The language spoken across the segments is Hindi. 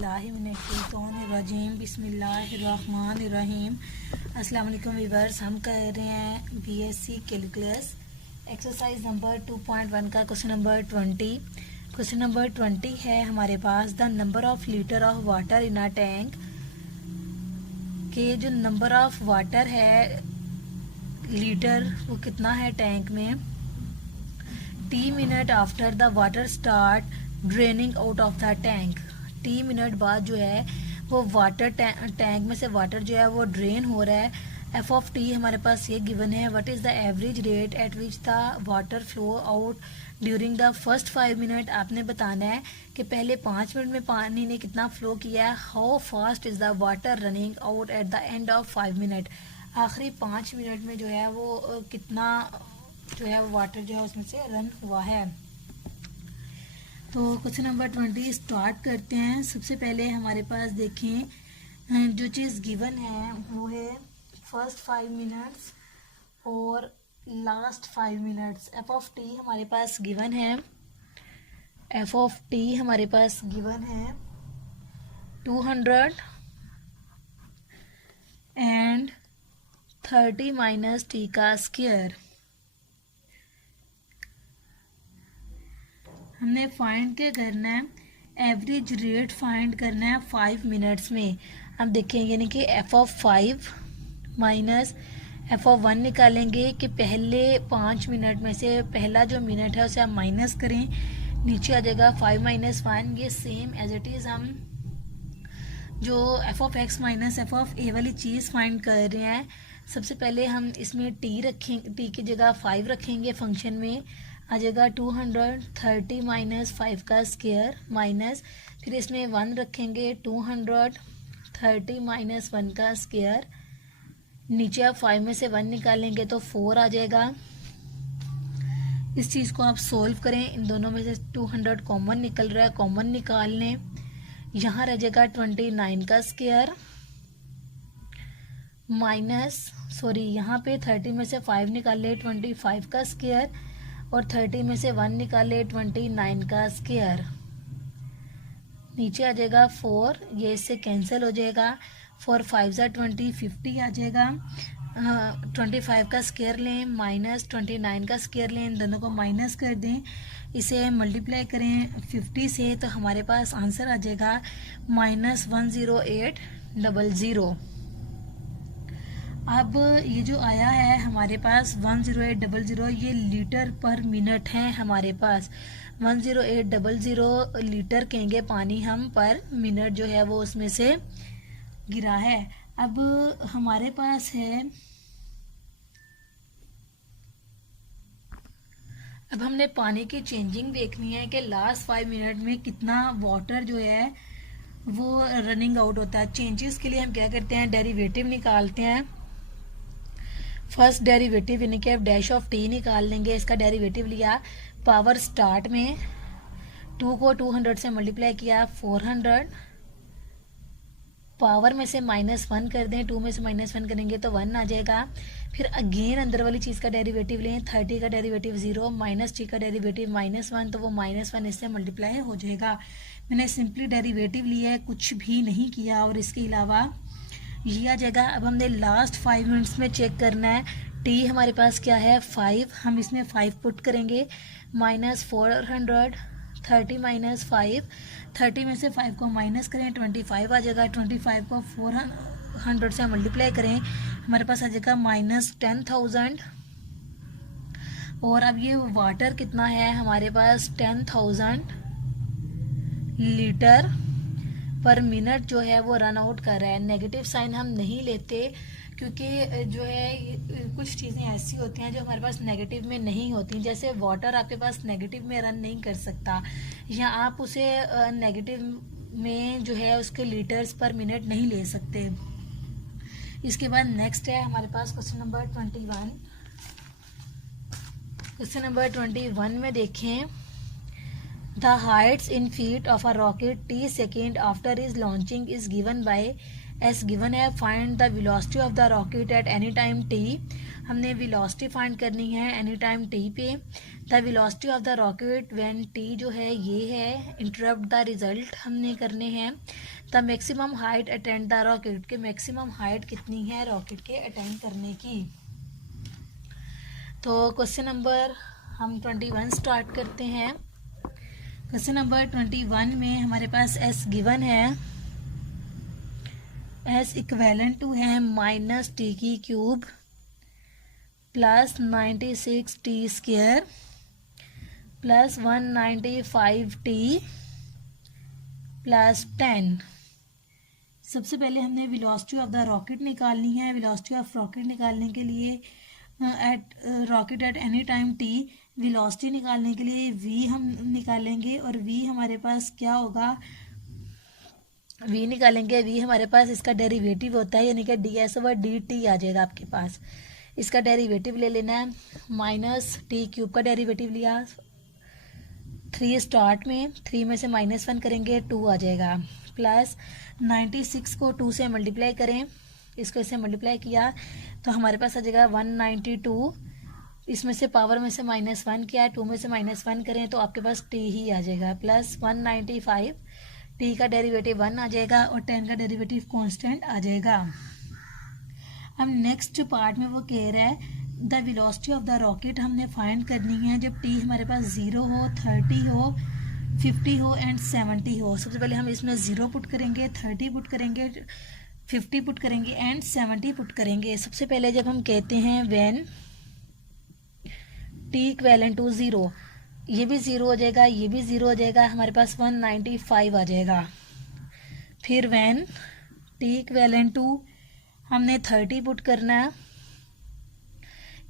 बिस्मिल्लाहिर्रहमानिर्रहीम बिस्मिल्लाहिर्रहमानिर्रहीम। अस्सलाम वालेकुम व्यूअर्स, हम कर रहे हैं बीएससी कैलकुलस एक्सरसाइज नंबर 2.1 का क्वेश्चन नंबर 20। क्वेश्चन नंबर 20 है हमारे पास, the number of litre of water in a tank, के जो नंबर ऑफ वाटर है लीटर वो कितना है टैंक में। T minute after the water start draining out of the tank, t minute बाद जो है वो वाटर टैंक में से वाटर जो है वो ड्रेन हो रहा है। एफ ऑफ टी हमारे पास ये गिवन है, what is the average rate at which the water flow out during the first 5 minute. आपने बताना है कि पहले 5 मिनट में पानी ने कितना फ्लो किया है। How fast is the water running out at the end of 5 minute, आखिरी 5 मिनट में जो है वो कितना जो है वाटर जो है उसमें से रन हुआ है। तो क्वेश्चन नंबर 20 स्टार्ट करते हैं। सबसे पहले हमारे पास देखें जो चीज़ गिवन है वो है फर्स्ट 5 मिनट्स और last 5 minutes. F of T हमारे पास गिवन है, एफ ऑफ टी हमारे पास गिवन है 200 एंड 30 माइनस टी का स्क्वायर। हमने फाइंड क्या करना है, एवरेज रेट फाइंड करना है 5 मिनट्स में। हम देखेंगे यानी कि F of 5 minus f of 1 निकालेंगे कि पहले 5 मिनट में से पहला जो मिनट है उसे हम माइनस करें, नीचे आ जाएगा 5 माइनस 1। ये सेम एज इट इज़ हम जो f of x minus f of a वाली चीज़ फाइंड कर रहे हैं। सबसे पहले हम इसमें टी रखेंगे, टी की जगह 5 रखेंगे, फंक्शन में आ जाएगा 230 माइनस 5 का स्क्वायर माइनस, फिर इसमें 1 रखेंगे 230 माइनस 1 का स्क्वायर, नीचे आप 5 में से 1 निकालेंगे तो 4 आ जाएगा। इस चीज़ को आप सोल्व करें, इन दोनों में से 200 कॉमन निकल रहा है, कॉमन निकाल लें। यहाँ रह जाएगा 29 का स्क्वायर माइनस यहाँ पे 30 में से 5 निकाले 25 का स्क्वायर और 30 में से 1 निकाले 29 का स्क्वायर, नीचे आ जाएगा 4, ये इससे कैंसिल हो जाएगा। 4 5 ज़ा 20, 50 आ जाएगा। 25 का स्क्वायर लें माइनस 29 का स्क्वायर लें, इन दोनों को माइनस कर दें, इसे मल्टीप्लाई करें 50 से तो हमारे पास आंसर आ जाएगा -10800। अब ये जो आया है हमारे पास 10800, ये लीटर पर मिनट है हमारे पास। 10800 लीटर कहेंगे पानी हम पर मिनट जो है वो उसमें से गिरा है। अब हमारे पास है, अब हमने पानी की चेंजिंग देखनी है कि लास्ट 5 मिनट में कितना वाटर जो है वो रनिंग आउट होता है। चेंजेस के लिए हम क्या करते हैं, डेरिवेटिव निकालते हैं। फर्स्ट डेरिवेटिव यानी कि अब डैश ऑफ टी निकाल लेंगे, इसका डेरिवेटिव लिया पावर स्टार्ट में 2 को 200 से मल्टीप्लाई किया 400, पावर में से -1 कर दें, 2 में से -1 करेंगे तो 1 आ जाएगा। फिर अगेन अंदर वाली चीज़ का डेरिवेटिव लें, 30 का डेरिवेटिव 0 माइनस टी का डेरिवेटिव -1, तो वो -1 इससे मल्टीप्लाई हो जाएगा। मैंने सिंपली डेरिवेटिव लिया है, कुछ भी नहीं किया, और इसके अलावा ये आ जाएगा। अब हमने लास्ट 5 मिनट्स में चेक करना है, टी हमारे पास क्या है 5, हम इसमें 5 पुट करेंगे -400, 30 माइनस 5, 30 में से 5 को माइनस करें 25 आ जाएगा। 25 को 400 से मल्टीप्लाई करें, हमारे पास आ जाएगा -10,000। और अब ये वाटर कितना है हमारे पास 10,000 लीटर पर मिनट जो है वो रन आउट कर रहा है। नेगेटिव साइन हम नहीं लेते क्योंकि जो है कुछ चीज़ें ऐसी होती हैं जो हमारे पास नेगेटिव में नहीं होती, जैसे वाटर आपके पास नेगेटिव में रन नहीं कर सकता, या आप उसे नेगेटिव में जो है उसके लीटर्स पर मिनट नहीं ले सकते। इसके बाद नेक्स्ट है हमारे पास क्वेश्चन नंबर 21। क्वेश्चन नंबर 21 में देखें, The heights in feet of a rocket T second after its launching is given by s given है, find the velocity of the rocket at any time t. हमने वेलोसिटी फाइंड करनी है एनी टाइम टी पे। The velocity of the rocket when t जो है ये है, इंटरप्ट द रिजल्ट हमने करने हैं। The maximum height attend the rocket, के मैक्सिमम हाइट कितनी है रॉकेट के अटेंड करने की। तो क्वेश्चन नंबर हम 21 स्टार्ट करते हैं। क्वेश्चन नंबर 21 में हमारे पास एस गिवन है, एस इक्वेलेंट टू है माइनस टी की cube plus 96 T square plus 195 T plus 10। सबसे पहले हमने वेलोसिटी ऑफ द रॉकेट निकालनी है। वेलोसिटी ऑफ रॉकेट निकालने के लिए at rocket at any time t, velocity निकालने के लिए v हम निकालेंगे और v हमारे पास क्या होगा, v निकालेंगे, v हमारे पास इसका डेरिवेटिव होता है, यानी कि ds/dt आ जाएगा आपके पास। इसका डेरिवेटिव ले लेना है, माइनस टी क्यूब का डेरिवेटिव लिया 3 स्टार्ट में, 3 में से -1 करेंगे 2 आ जाएगा, प्लस 96 को 2 से मल्टीप्लाई करें, इसको इससे मल्टीप्लाई किया तो हमारे पास आ जाएगा 192। इसमें से पावर में से -1 किया है, 2 में से -1 करें तो आपके पास t ही आ जाएगा, प्लस 195, t का डेरिवेटिव 1 आ जाएगा और 10 का डेरिवेटिव कांस्टेंट आ जाएगा। अब नेक्स्ट पार्ट में वो कह रहा है the velocity of the rocket हमने फाइंड करनी है जब t हमारे पास 0 हो, 30 हो, 50 हो एंड 70 हो। सबसे पहले हम इसमें 0 पुट करेंगे, 30 पुट करेंगे, 50 पुट करेंगे एंड 70 पुट करेंगे। सबसे पहले जब हम कहते हैं व्हेन t इक्वेलेंट टू 0, ये भी 0 हो जाएगा, ये भी 0 हो जाएगा, हमारे पास 195 आ जाएगा। फिर व्हेन t इक्वेलेंट टू हमने 30 पुट करना है,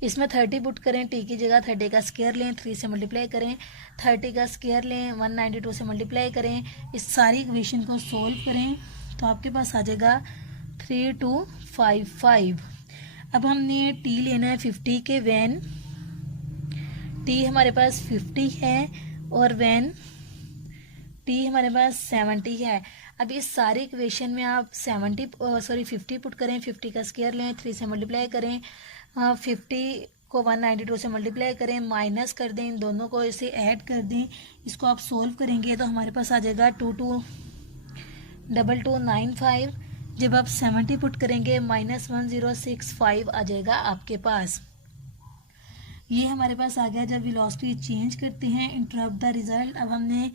इसमें 30 पुट करें, t की जगह 30 का स्क्वायर लें, 3 से मल्टीप्लाई करें, 30 का स्क्वायर लें, 192 से मल्टीप्लाई करें, इस सारी इक्वेशन को सोल्व करें तो आपके पास आ जाएगा 3255। अब हमने t लेना है 50 के व्हेन t हमारे पास 50 है और व्हेन t हमारे पास 70 है। अब इस सारी इक्वेशन में आप 50 पुट करें, 50 का स्क्वायर लें, 3 से मल्टीप्लाई करें, 50 को 192 से मल्टीप्लाई करें, माइनस कर दें, इन दोनों को इसे ऐड कर दें, इसको आप सोल्व करेंगे तो हमारे पास आ जाएगा 222295। जब आप 70 पुट करेंगे -1065 आ जाएगा आपके पास। ये हमारे पास आ गया। जब वेलोसिटी चेंज करते हैं, इंटरप्ट द रिजल्ट। अब हमने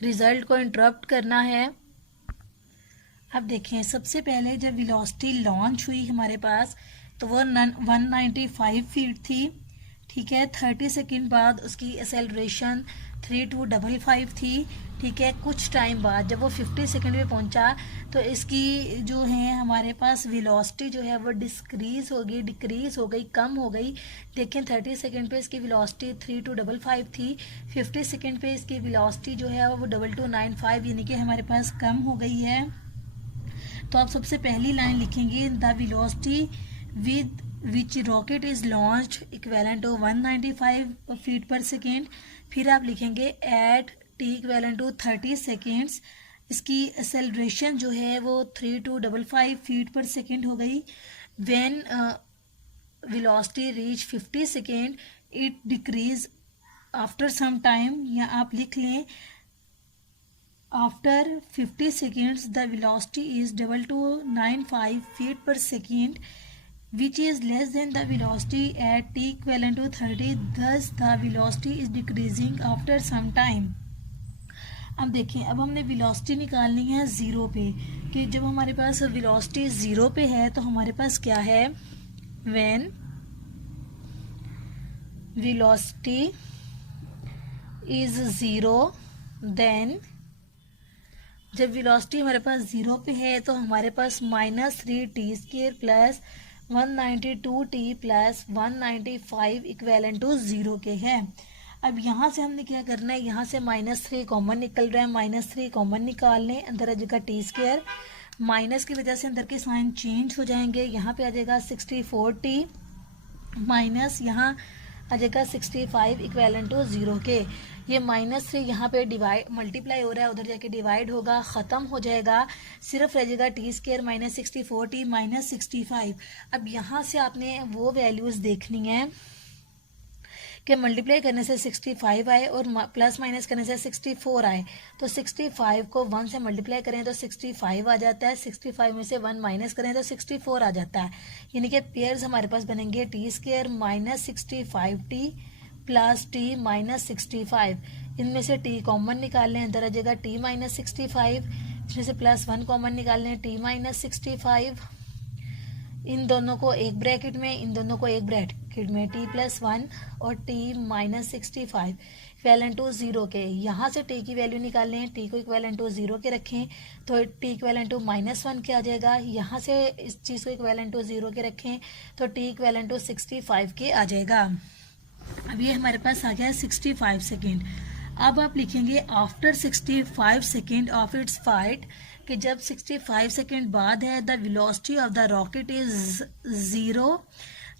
रिजल्ट को इंटरप्ट करना है। अब देखें, सबसे पहले जब वेलोसिटी लॉन्च हुई हमारे पास तो वो 195 फीट थी, ठीक है। 30 सेकंड बाद उसकी एक्सेलरेशन 3255 थी, ठीक है। कुछ टाइम बाद जब वो 50 सेकंड पे पहुंचा तो इसकी जो है हमारे पास वेलोसिटी जो है वो डिक्रीज हो गई, कम हो गई। देखें 30 सेकंड पे इसकी वेलोसिटी 3255 थी, 50 सेकंड पे इसकी वेलोसिटी जो है वो 2295, यानी कि हमारे पास कम हो गई है। तो आप सबसे पहली लाइन लिखेंगे the velocity with which rocket is launched equivalent to 195 feet per second. फिर आप लिखेंगे at t equivalent to 30 seconds, इसकी एक्सेलरेशन जो है वो 3255 फीट पर सेकेंड हो गई। When velocity reach 50 second it decrease after some time, या आप लिख लें after 50 seconds the velocity is 2295 feet per second, which is less than the velocity at t equivalent to 30. Thus the velocity is decreasing after some time. अब देखिए, अब हमने वेलोसिटी निकालनी है 0 पे, कि जब हमारे पास वेलोसिटी 0 पे है तो हमारे पास क्या है, when velocity is 0 then, जब वेलोसिटी हमारे पास 0 पे है तो हमारे पास -3t² plus 192t plus 195 equivalent to 0 के है। अब यहाँ से हमने क्या करना है, यहाँ से -3 कॉमन निकल रहा है, -3 कॉमन निकाल लें, अंदर आ जाएगा t², माइनस की वजह से अंदर के साइन चेंज हो जाएंगे। यहाँ पे आ जाएगा 64t माइनस यहाँ आ जाएगा 65 इक्वेलेंट टू 0 के। ये -3 यहाँ पे डिवाइड मल्टीप्लाई हो रहा है, उधर जाके डिवाइड होगा, ख़त्म हो जाएगा, सिर्फ रह जाएगा टी स्क्र -64t -65। अब यहाँ से आपने वो वैल्यूज़ देखनी है कि मल्टीप्लाई करने से 65 आए और प्लस माइनस करने से 64 आए। तो 65 को 1 से मल्टीप्लाई करें तो 65 आ जाता है, 65 में से 1 माइनस करें तो 64 आ जाता है। यानी कि पेयर्स हमारे पास बनेंगे T square -65t plus T -65। इनमें से टी कॉमन निकाल लें, अंदर आ जाएगा टी -65, इसमें से +1 कॉमन निकाल लें, टी -65। इन दोनों को एक ब्रैकेट में, इन दोनों को एक ब्रैकेट में, t+1 और t -65 इक्वल टू 0 के। यहाँ से t की वैल्यू निकालें, t को इक्वल टू 0 के रखें तो t इक्वल टू -1 के आ जाएगा। यहाँ से इस चीज़ को इक्वल टू 0 के रखें तो t इक्वल टू 65 के आ जाएगा। अब ये हमारे पास आ गया 65 सेकेंड। अब आप लिखेंगे after 65 second of its fight, कि जब 65 सेकेंड बाद है the velocity of the rocket is 0,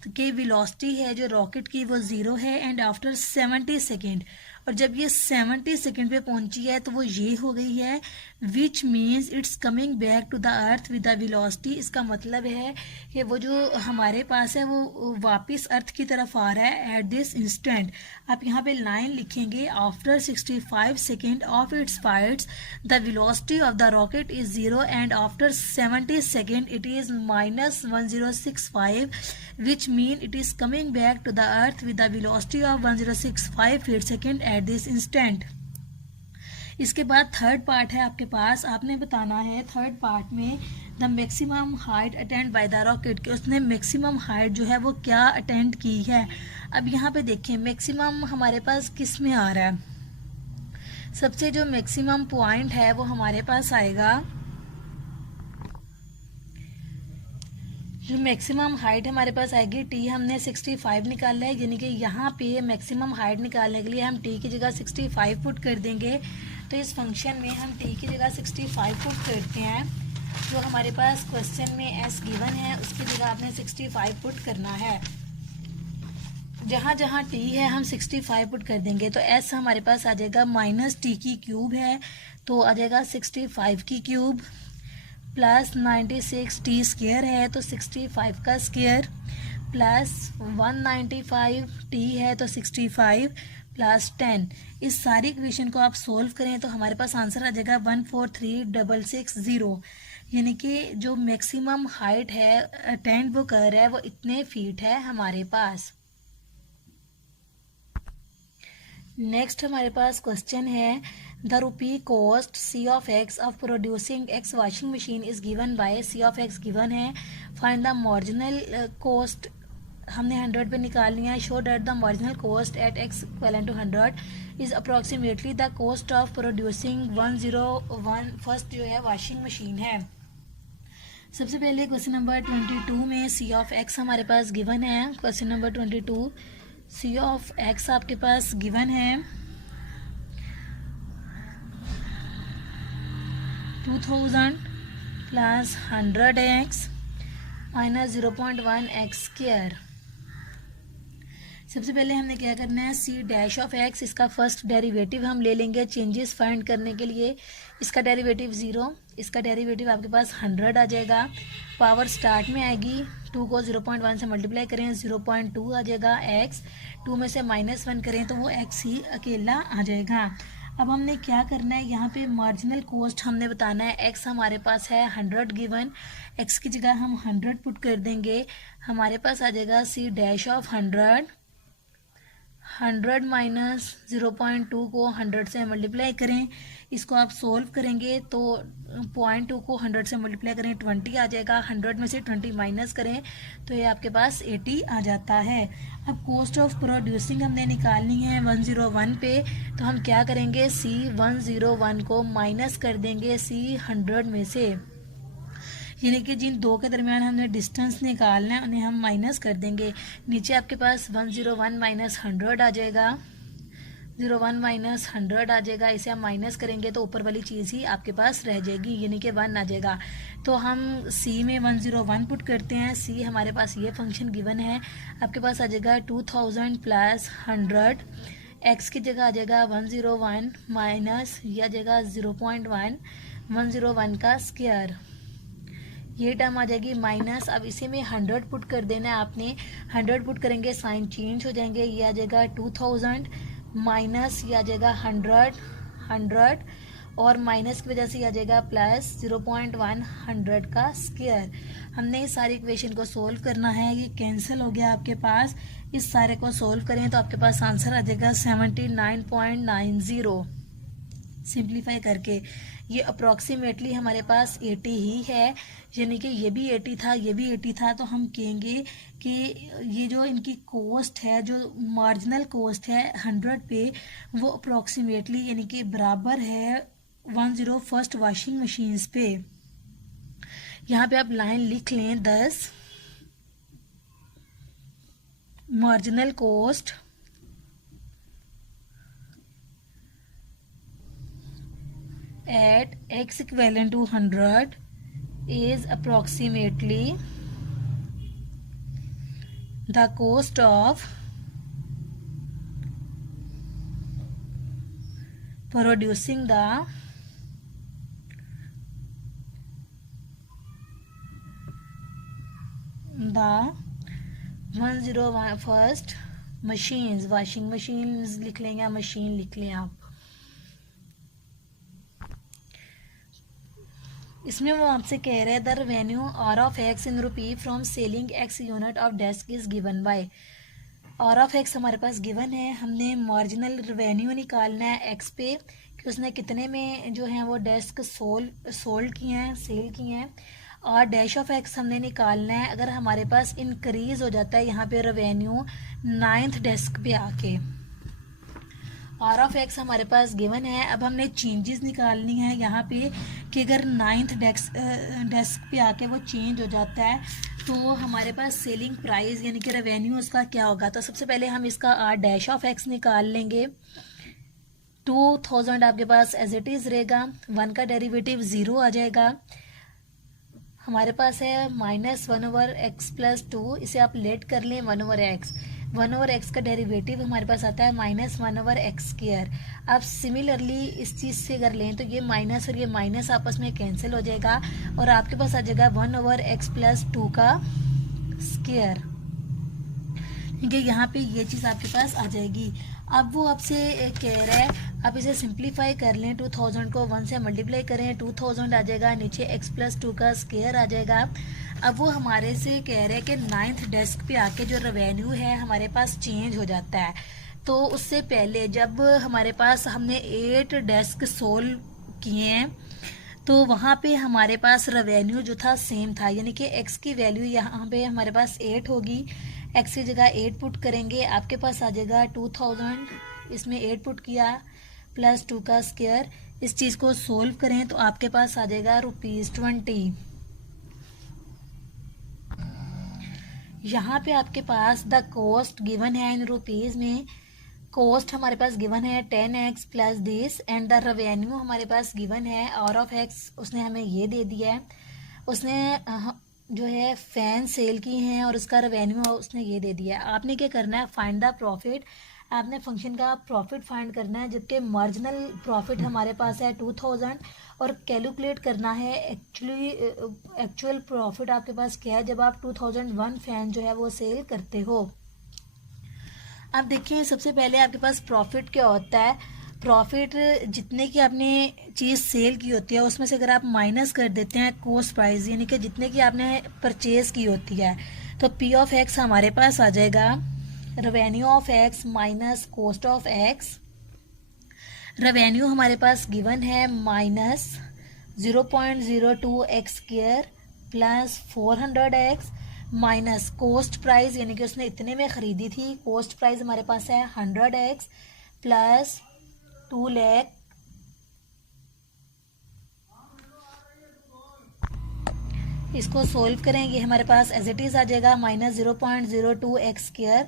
कि वेलोसिटी है जो रॉकेट की वो 0 है। एंड आफ्टर 70 सेकेंड, और जब ये 70 सेकेंड पे पहुंची है तो वो ये हो गई है which means it's coming back to the earth with the velocity. इसका मतलब है कि वो जो हमारे पास है वो वापस अर्थ की तरफ आ रहा है एट दिस इंस्टेंट। आप यहाँ पे लाइन लिखेंगे after 65 second of its fights the velocity of the rocket is 0 and after 70 second it is -1065 which mean it is coming back to the earth with the velocity of 1065 feet second at this instant। इसके बाद थर्ड पार्ट है आपके पास, आपने बताना है थर्ड पार्ट में the maximum height attend by the rocket, कि उसने मैक्सिमम हाइट जो है वो क्या अटेंड की है। अब यहाँ पे देखें मैक्सिमम हमारे पास किस में आ रहा है। सबसे जो मैक्सिमम पॉइंट है वो हमारे पास आएगा, जो मैक्सिमम हाइट हमारे पास आएगी टी हमने 65 निकाला है, यानी कि यहाँ पे मैक्सिमम हाइट निकालने के लिए हम टी की जगह 65 पुट कर देंगे। तो इस फंक्शन में हम टी की जगह 65 पुट करते हैं। जो हमारे पास क्वेश्चन में एस गिवन है उसकी जगह आपने 65 पुट करना है। जहाँ जहाँ टी है हम 65 पुट कर देंगे तो एस हमारे पास आ जाएगा -t की क्यूब है तो आ जाएगा 65 की क्यूब प्लस 96 टी स्क्वायर है तो 65 का स्क्वायर प्लस 195 टी है तो 65 प्लस 10। इस सारी इक्वेशन को आप सोल्व करें तो हमारे पास आंसर आ जाएगा 143660। यानी कि जो मैक्सिमम हाइट है अटेंड वो कर रहा है वो इतने फीट है हमारे पास। नेक्स्ट हमारे पास क्वेश्चन है the rupee cost C of x of producing x washing machine is given by C of x given है। फाइंड द मार्जिनल कॉस्ट हमने 100 पे निकालनी है। Show that the marginal cost at x equal to 100 is approximately the cost of producing 101 first जो है वॉशिंग मशीन है। सबसे पहले क्वेश्चन नंबर 22 में सी ऑफ एक्स हमारे पास गिवन है। Question number 22 C of x आपके पास गिवन है 2000 plus 100x minus 0.1 x square. सबसे पहले हमने क्या करना है सी डैश ऑफ एक्स, इसका फर्स्ट डेरिवेटिव हम ले लेंगे चेंजेस फाइंड करने के लिए। इसका डेरिवेटिव 0, इसका डेरिवेटिव आपके पास 100 आ जाएगा। पावर स्टार्ट में आएगी 2 को 0.1 से मल्टीप्लाई करें 0.2 आ जाएगा एक्स, 2 में से -1 करें तो वो एक्स ही अकेला आ जाएगा। अब हमने क्या करना है यहाँ पे मार्जिनल कॉस्ट हमने बताना है। एक्स हमारे पास है 100 गिवन, एक्स की जगह हम 100 पुट कर देंगे। हमारे पास आ जाएगा सी डैश ऑफ 100 माइनस 0.2 को 100 से मल्टीप्लाई करें। इसको आप सोल्व करेंगे तो 0.2 को 100 से मल्टीप्लाई करें 20 आ जाएगा। 100 में से 20 माइनस करें तो ये आपके पास 80 आ जाता है। अब कॉस्ट ऑफ प्रोड्यूसिंग हमने निकालनी है 101 पे, तो हम क्या करेंगे सी 101 को माइनस कर देंगे सी 100 में से, यानी कि जिन दो के दरमियान हमने डिस्टेंस निकालना है उन्हें हम माइनस कर देंगे। नीचे आपके पास 101 माइनस 100 आ जाएगा, 01 माइनस 100 आ जाएगा। इसे हम माइनस करेंगे तो ऊपर वाली चीज़ ही आपके पास रह जाएगी, यानी कि 1 आ जाएगा। तो हम सी में 101 पुट करते हैं। सी हमारे पास ये फंक्शन गिवन है, आपके पास आ जाएगा 2000 प्लस 100 एक्स की जगह आ जाएगा 101 माइनस ये आ जाएगा 0.1 101 का स्क्वायर, ये टर्म आ जाएगी माइनस। अब इसी में 100 पुट कर देना है आपने, 100 पुट करेंगे साइन चेंज हो जाएंगे, ये आ जाएगा 2000 माइनस ये आ जाएगा 100 और माइनस की वजह से ये आ जाएगा प्लस 0.1 100 का स्क्वायर। हमने इस सारी इक्वेशन को सोल्व करना है, ये कैंसिल हो गया आपके पास, इस सारे को सोल्व करें तो आपके पास आंसर आ जाएगा 79.90। सिंप्लीफाई करके ये अप्रॉक्सीमेटली हमारे पास 80 ही है, यानी कि ये भी 80 था ये भी 80 था, तो हम कहेंगे कि ये जो इनकी कॉस्ट है, जो मार्जिनल कॉस्ट है 100 पे, वो अप्रॉक्सीमेटली यानी कि बराबर है 10 फर्स्ट वॉशिंग मशीन्स पे। यहाँ पे आप लाइन लिख लें 10 marginal cost at x equivalent to 100 is approximately the cost of producing the first machines, washing machines लिख लेंगे या मशीन लिख लें आप। इसमें वो आपसे कह रहे हैं the revenue R of x in rupee from selling x unit of desk is given by. R of x हमारे पास गिवन है, हमने मार्जिनल रेवेन्यू निकालना है एक्स पे कि उसने कितने में जो है वो डेस्क सोल्ड किए हैं, सेल किए हैं, और डैश ऑफ एक्स हमने निकालना है अगर हमारे पास इंक्रीज हो जाता है यहाँ पे रेवेन्यू 9th डेस्क पे आके। आर ऑफ एक्स हमारे पास गिवन है, अब हमने चेंजेस निकालनी है यहाँ पे कि अगर 9th डेस्क पे आके वो चेंज हो जाता है तो हमारे पास सेलिंग प्राइस यानी कि रेवेन्यू उसका क्या होगा। तो सबसे पहले हम इसका आर डैश ऑफ एक्स निकाल लेंगे। 2000 आपके पास एज इट इज़ रहेगा, 1 का डेरिवेटिव 0 आ जाएगा। हमारे पास है -1/x+2, इसे आप लेट कर लें 1/x। 1/x का डेरिवेटिव हमारे पास आता है -1/x²। आप सिमिलरली इस चीज़ से कर लें तो ये माइनस और ये माइनस आपस में कैंसिल हो जाएगा और आपके पास आ जाएगा 1/x+2 का स्क्वायर, ठीक है। यहाँ पे ये चीज़ आपके पास आ जाएगी। अब वो आपसे कह रहा है आप इसे सिंप्लीफाई कर लें, 2000 को 1 से मल्टीप्लाई करें, 2000 आ जाएगा, नीचे x+2 का स्क्वायर आ जाएगा। अब वो हमारे से कह रहे हैं कि 9th डेस्क पे आके जो रेवेन्यू है हमारे पास चेंज हो जाता है। तो उससे पहले जब हमारे पास हमने 8 डेस्क सोल्व किए हैं तो वहाँ पे हमारे पास रेवेन्यू जो था सेम था, यानी कि x की वैल्यू यहाँ पे हमारे पास 8 होगी, x की जगह 8 पुट करेंगे, आपके पास आ जाएगा 2000, इसमें 8 पुट किया +2 का स्क्वायर। इस चीज़ को सोल्व करें तो आपके पास आ जाएगा ₹20। यहाँ पे आपके पास द कॉस्ट गिवन है इन रुपीज़ में, कॉस्ट हमारे पास गिवन है 10x plus this and the revenue हमारे पास गिवन है आर ऑफ एक्स, उसने हमें ये दे दिया है। उसने जो है फैन सेल की हैं और उसका रेवेन्यू उसने ये दे दिया है। आपने क्या करना है, फाइंड द प्रॉफिट, आपने फंक्शन का प्रॉफिट फाइंड करना है, जबकि मार्जिनल प्रॉफिट हमारे पास है 2000 और कैलकुलेट करना है एक्चुअल प्रॉफिट आपके पास क्या है जब आप 2001 फैन जो है वो सेल करते हो। अब देखिए सबसे पहले आपके पास प्रॉफिट क्या होता है, प्रॉफिट जितने की आपने चीज़ सेल की होती है उसमें से अगर आप माइनस कर देते हैं कॉस्ट प्राइस यानी कि जितने की आपने परचेज की होती है तो पी ऑफ एक्स हमारे पास आ जाएगा revenue of x minus cost of x. Revenue हमारे पास गिवन है -0.02x² plus 400x minus cost price यानी कि उसने इतने में ख़रीदी थी, कॉस्ट प्राइस हमारे पास है 100x प्लस 2 लाख। इसको सोल्व करें, ये हमारे पास एज इट इज़ आ जाएगा -0.02x²।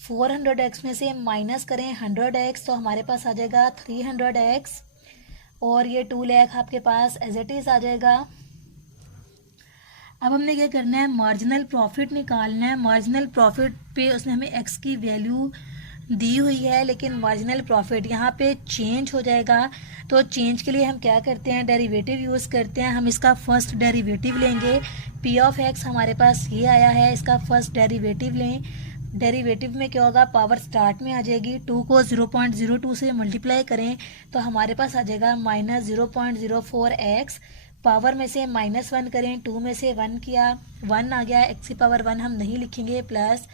400x में से माइनस करें 100x तो हमारे पास आ जाएगा 300x और ये 2 लाख आपके पास एज इट इज़ आ जाएगा। अब हमने क्या करना है, मार्जिनल प्रॉफिट निकालना है। मार्जिनल प्रॉफिट पे उसने हमें x की वैल्यू दी हुई है, लेकिन मार्जिनल प्रॉफिट यहाँ पे चेंज हो जाएगा। तो चेंज के लिए हम क्या करते हैं, डेरिवेटिव यूज़ करते हैं। हम इसका फर्स्ट डेरिवेटिव लेंगे। पी ऑफ एक्स हमारे पास ये आया है, इसका फर्स्ट डेरिवेटिव लें। डेरिवेटिव में क्या होगा, पावर स्टार्ट में आ जाएगी। 2 को 0.02 से मल्टीप्लाई करें तो हमारे पास आ जाएगा -0.04x। पावर में से -1 करें, 2 में से 1 किया, 1 आ गया। x की पावर 1 हम नहीं लिखेंगे, प्लस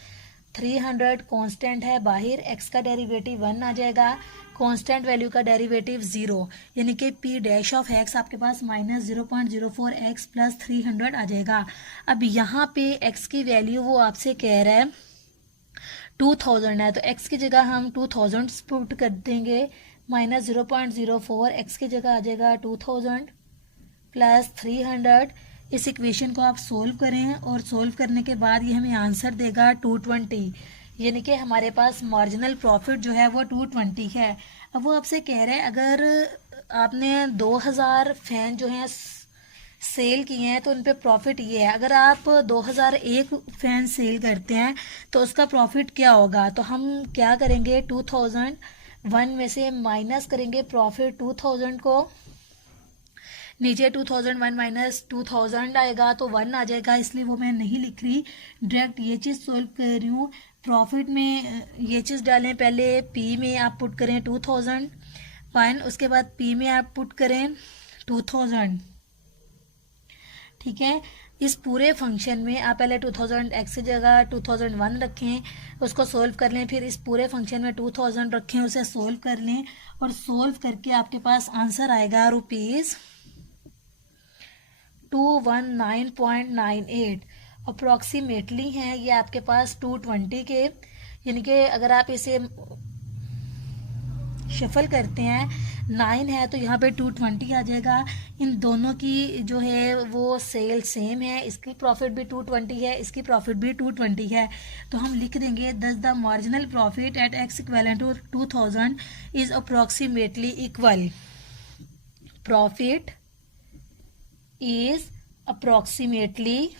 300 कांस्टेंट है बाहर, x का डेरिवेटिव 1 आ जाएगा, कांस्टेंट वैल्यू का डेरिवेटिव 0, यानी कि p डैश ऑफ x आपके पास -0.04x प्लस 300 आ जाएगा। अब यहाँ पे x की वैल्यू वो आपसे कह रहा है 2000 है, तो x की जगह हम 2000 पुट कर देंगे। -0.04 x की जगह आ जाएगा 2000 प्लस 300। इस इक्वेशन को आप सोल्व करें और सोल्व करने के बाद ये हमें आंसर देगा 220, यानी कि हमारे पास मार्जिनल प्रॉफिट जो है वो 220 है। अब वो आपसे कह रहे हैं अगर आपने 2000 फैन जो हैं सेल किए हैं तो उन पे प्रॉफिट ये है। अगर आप 2001 फैन सेल करते हैं तो उसका प्रॉफिट क्या होगा, तो हम क्या करेंगे, 2001 में से माइनस करेंगे प्रॉफिट 2000 को। नीचे 2001 माइनस 2000 आएगा तो 1 आ जाएगा, इसलिए वो मैं नहीं लिख रही, डायरेक्ट ये चीज़ सोल्व कर रही हूँ। प्रॉफिट में ये चीज़ डालें, पहले पी में आप पुट करें 2001, उसके बाद पी में आप पुट करें 2000, ठीक है। इस पूरे फंक्शन में आप पहले 2000 x की जगह 2001 रखें, उसको सोल्व कर लें, फिर इस पूरे फंक्शन में 2000 रखें, उसे सोल्व कर लें, और सोल्व करके आपके पास आंसर आएगा ₹219.98 अप्रॉक्सीमेटली हैं ये आपके पास 220 के, यानी कि अगर आप इसे शफल करते हैं 9 है तो यहाँ पे 220 आ जाएगा। इन दोनों की जो है वो सेल सेम है, इसकी प्रॉफिट भी 220 है, इसकी प्रॉफिट भी 220 है, तो हम लिख देंगे thus the marginal profit at x equal to 2000 is approximately equal, profit is approximately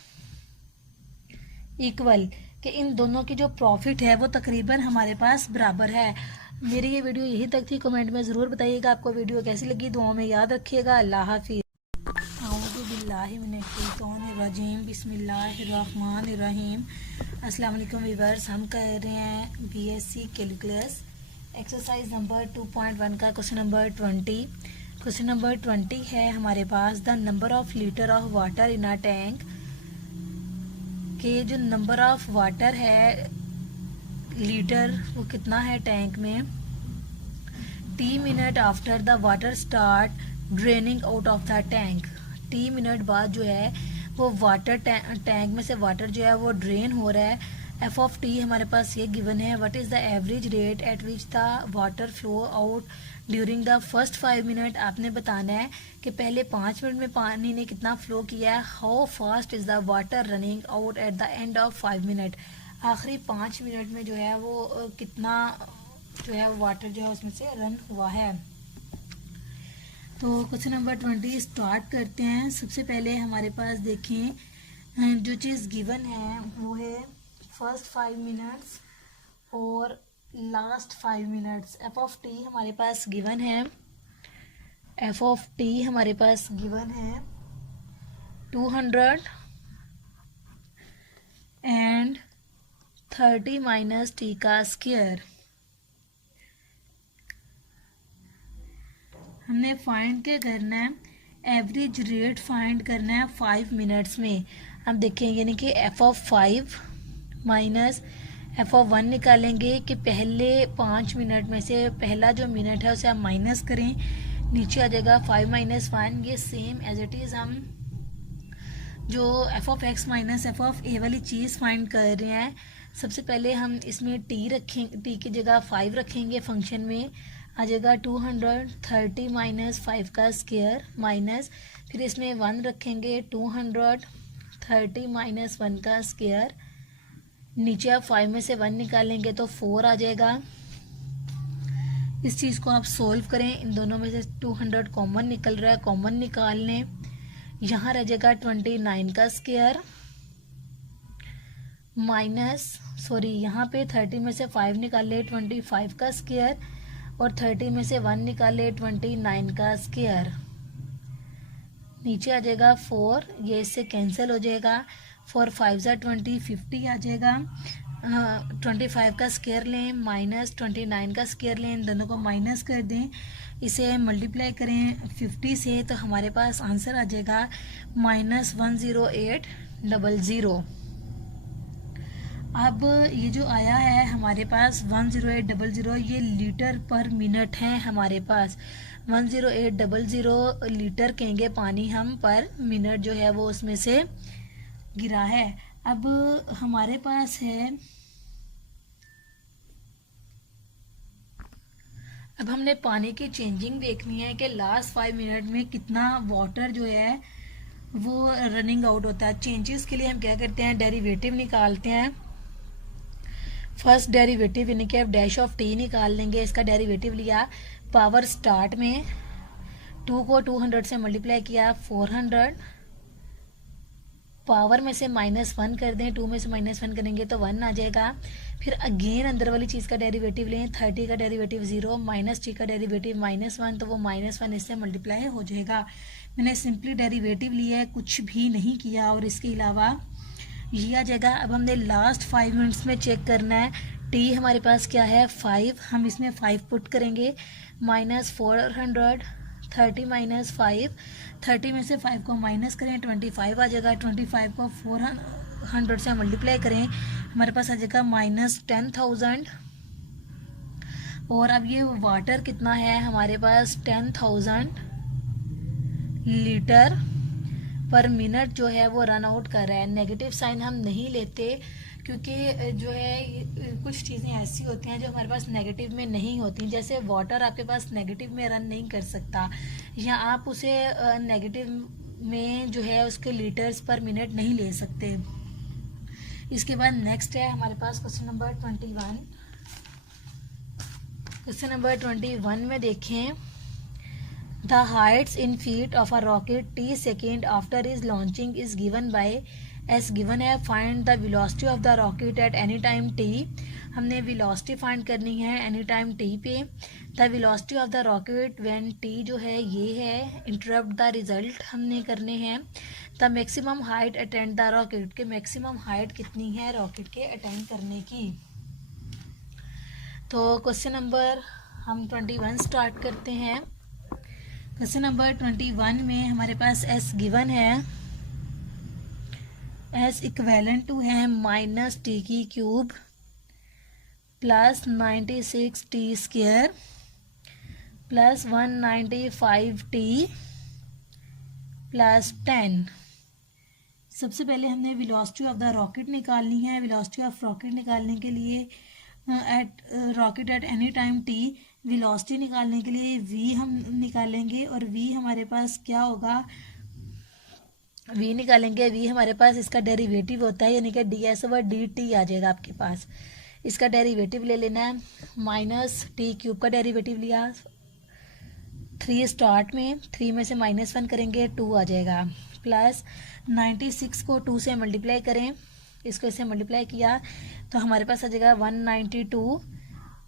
equal, कि इन दोनों की जो प्रॉफिट है वो तकरीबन हमारे पास बराबर है। मेरी ये वीडियो यही तक थी, कमेंट में ज़रूर बताइएगा आपको वीडियो कैसी लगी, दुआओं में याद रखिएगा। अल्लाह हाफिज़। औज़ु बिल्लाहि मिनश शैतानिर रजीम, बिस्मिल्लाहिर्रहमानिर्रहीम। अस्सलाम वालेकुम व्यूअर्स, हम कर रहे हैं बीएससी कैलकुलस एक्सरसाइज नंबर 2.1 का क्वेश्चन नंबर 20। क्वेश्चन नंबर 20 है हमारे पास, the number of litre of water in a tank, के जो नंबर ऑफ वाटर है लीटर वो कितना है टैंक में, t minute after the water start draining out of the tank, t minute बाद जो है वो वाटर टैंक में से वाटर जो है वो ड्रेन हो रहा है। एफ ऑफ टी हमारे पास ये गिवन है, what is the average rate at which the water flow out during the first 5 minute. आपने बताना है कि पहले 5 मिनट में पानी ने कितना फ्लो किया है। How fast is the water running out at the end of 5 minute, आखिरी 5 मिनट में जो है वो कितना जो है वाटर जो है उसमें से रन हुआ है। तो क्वेश्चन नंबर 20 स्टार्ट करते हैं। सबसे पहले हमारे पास देखें जो चीज़ गिवन है वो है फर्स्ट 5 मिनट्स और last 5 minutes. F of T हमारे पास गिवन है, एफ ऑफ टी हमारे पास गिवन है 200 एंड 30 माइनस टी का स्क्वायर। हमने फाइंड क्या करना है, एवरेज रेट फाइंड करना है 5 मिनट्स में। अब देखें यानी कि F of 5 minus f of 1 निकालेंगे कि पहले 5 मिनट में से पहला जो मिनट है उसे आप माइनस करें, नीचे आ जाएगा 5 माइनस 1। ये सेम एज इट इज़ हम जो f of x minus f of a वाली चीज़ फाइंड कर रहे हैं। सबसे पहले हम इसमें टी रखें, टी की जगह 5 रखेंगे, फंक्शन में आ जाएगा 230 माइनस 5 का स्क्वायर माइनस, फिर इसमें 1 रखेंगे 230 माइनस 1 का स्क्वायर, नीचे आप 5 में से 1 निकालेंगे तो 4 आ जाएगा। इस चीज़ को आप सोल्व करें, इन दोनों में से 200 कॉमन निकल रहा है, कॉमन निकाल लें, यहाँ रह जाएगा 29 का स्क्वायर यहाँ पे 30 में से 5 निकाले 25 का स्क्वायर, और 30 में से 1 निकाले 29 का स्क्वायर। नीचे आ जाएगा 4, ये इससे कैंसिल हो जाएगा। 4 5 ज़ा 20, 50 आ जाएगा। 25 का स्क्वायर लें माइनस 29 का स्क्वायर लें, इन दोनों को माइनस कर दें, इसे मल्टीप्लाई करें 50 से, तो हमारे पास आंसर आ जाएगा -10800। अब ये जो आया है हमारे पास 10800, ये लीटर पर मिनट है हमारे पास। 10800 लीटर कहेंगे पानी हम, पर मिनट जो है वो उसमें से गिरा है। अब हमारे पास है, अब हमने पानी की चेंजिंग देखनी है कि लास्ट 5 मिनट में कितना वाटर जो है वो रनिंग आउट होता है। चेंजेस के लिए हम क्या करते हैं, डेरिवेटिव निकालते हैं। फर्स्ट डेरिवेटिव यानी कि डैश ऑफ टी निकाल लेंगे। इसका डेरिवेटिव लिया, पावर स्टार्ट में 2 को 200 से मल्टीप्लाई किया 400, पावर में से -1 कर दें, 2 में से -1 करेंगे तो 1 आ जाएगा। फिर अगेन अंदर वाली चीज़ का डेरिवेटिव लें, 30 का डेरिवेटिव 0, -t का डेरिवेटिव -1, तो वो -1 इससे मल्टीप्लाई हो जाएगा। मैंने सिंपली डेरिवेटिव लिया है, कुछ भी नहीं किया, और इसके अलावा ये आ जाएगा। अब हमने लास्ट 5 मिनट्स में चेक करना है। t हमारे पास क्या है 5, हम इसमें 5 पुट करेंगे, -400, 30 -5, 30 में से 5 को माइनस करें 25 आ जाएगा। 25 को 400 से मल्टीप्लाई करें, हमारे पास आ जाएगा -10,000। और अब ये वाटर कितना है हमारे पास 10,000 लीटर पर मिनट जो है वो रन आउट कर रहा है। नेगेटिव साइन हम नहीं लेते, क्योंकि जो है कुछ चीज़ें ऐसी होती हैं जो हमारे पास नेगेटिव में नहीं होती, जैसे वाटर आपके पास नेगेटिव में रन नहीं कर सकता, या आप उसे नेगेटिव में जो है उसके लीटर्स पर मिनट नहीं ले सकते। इसके बाद नेक्स्ट है हमारे पास क्वेश्चन नंबर 21। क्वेश्चन नंबर 21 में देखें, The heights in feet of a rocket t second after its launching is given by as given है। Find the velocity of the rocket at any time t। हमने velocity find करनी है any time t पे। The velocity of the rocket when t जो है ये है। Interrupt the result हमने करने हैं। The maximum height attempt the rocket के maximum height कितनी है रॉकेट के अटेंड करने की। तो क्वेश्चन नंबर हम 21 स्टार्ट करते हैं। क्वेश्चन नंबर 21 में हमारे पास s गिवन है, s इक्वेलेंट टू है -t³ plus 96t² plus 195t plus 10। सबसे पहले हमने वेलोसिटी ऑफ द रॉकेट निकालनी है। वेलोसिटी ऑफ रॉकेट निकालने के लिए rocket at any time t, velocity निकालने के लिए v हम निकालेंगे, और v हमारे पास क्या होगा, v निकालेंगे, v हमारे पास इसका डेरिवेटिव होता है, यानी कि ds/dt आ जाएगा आपके पास। इसका डेरिवेटिव ले लेना है, -t³ का डेरिवेटिव लिया 3 स्टार्ट में, 3 में से -1 करेंगे 2 आ जाएगा, प्लस 96 को 2 से मल्टीप्लाई करें, इसको इससे मल्टीप्लाई किया तो हमारे पास आ जाएगा 192।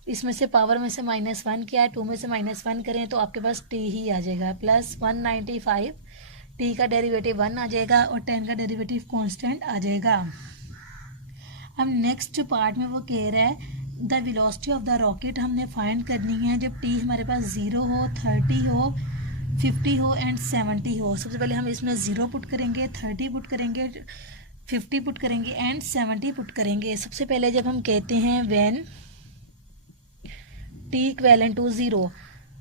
इसमें से पावर में से -1 किया, 2 में से -1 करें तो आपके पास t ही आ जाएगा, प्लस 195, t का डेरिवेटिव 1 आ जाएगा और 10 का डेरिवेटिव कांस्टेंट आ जाएगा। अब नेक्स्ट पार्ट में वो कह रहा है the velocity of the rocket हमने फाइंड करनी है जब t हमारे पास 0 हो, 30 हो, 50 हो एंड 70 हो। सबसे पहले हम इसमें 0 पुट करेंगे, 30 पुट करेंगे, 50 पुट करेंगे एंड 70 पुट करेंगे। सबसे पहले जब हम कहते हैं व्हेन t इक्वेलेंट टू 0,